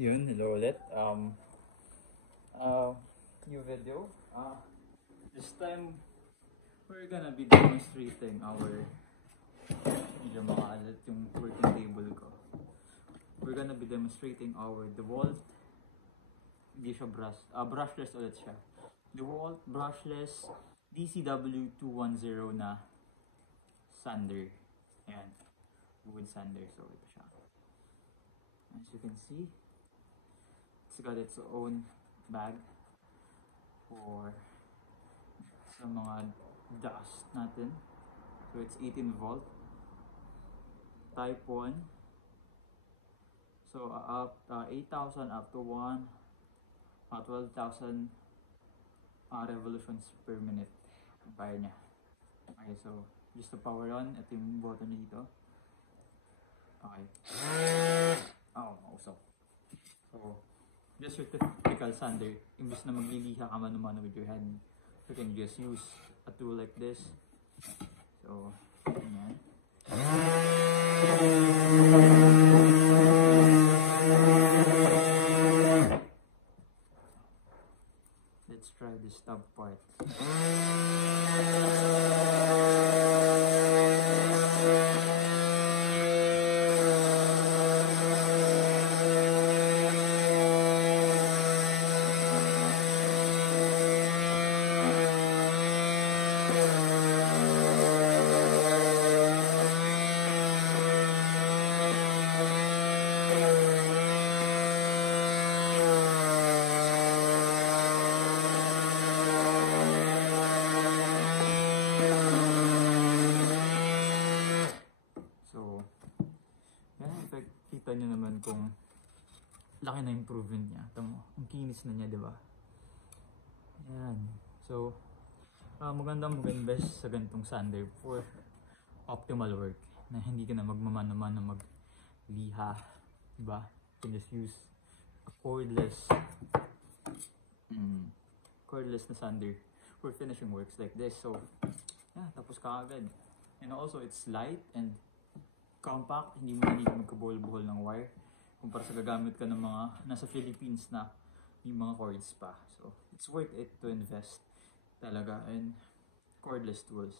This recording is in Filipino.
Yun, hello ulit. New video. This time, we're gonna be demonstrating our, medyo makaalat yung working table ko. We're gonna be demonstrating our DeWalt, hindi siya brushless ulit siya. DeWalt brushless DCW210 na sander. Ayan, wood sander. So ito siya. As you can see, it's got its own bag for sa mga dust natin. So it's 18 volt, type 1. So 8,000 up to 12,000 revolutions per minute ang kaya niya. Okay, so just to power on, ito yung button dito. Okay. Oh, mausok. So, just your typical sander. Imbis na magliliha ka mano-mano with your hand, you can just use a tool like this. So, ayan. Let's try this top part. Kita nyo naman kung laki na improvement niya. Tamo, ang kinis na niya, di ba? Ayan. So, magandang mag-invest sa ganitong sander for optimal work. Na hindi ka na magmamano-mano magliha, di ba? You can just use a cordless na sander for finishing works like this. So, yeah, tapos ka agad. And also, it's light and compact, hindi mo magkabuhol-buhol ng wire kumpara sa gagamit ka ng mga nasa Philippines na yung mga cords pa. So it's worth it to invest talaga in cordless tools.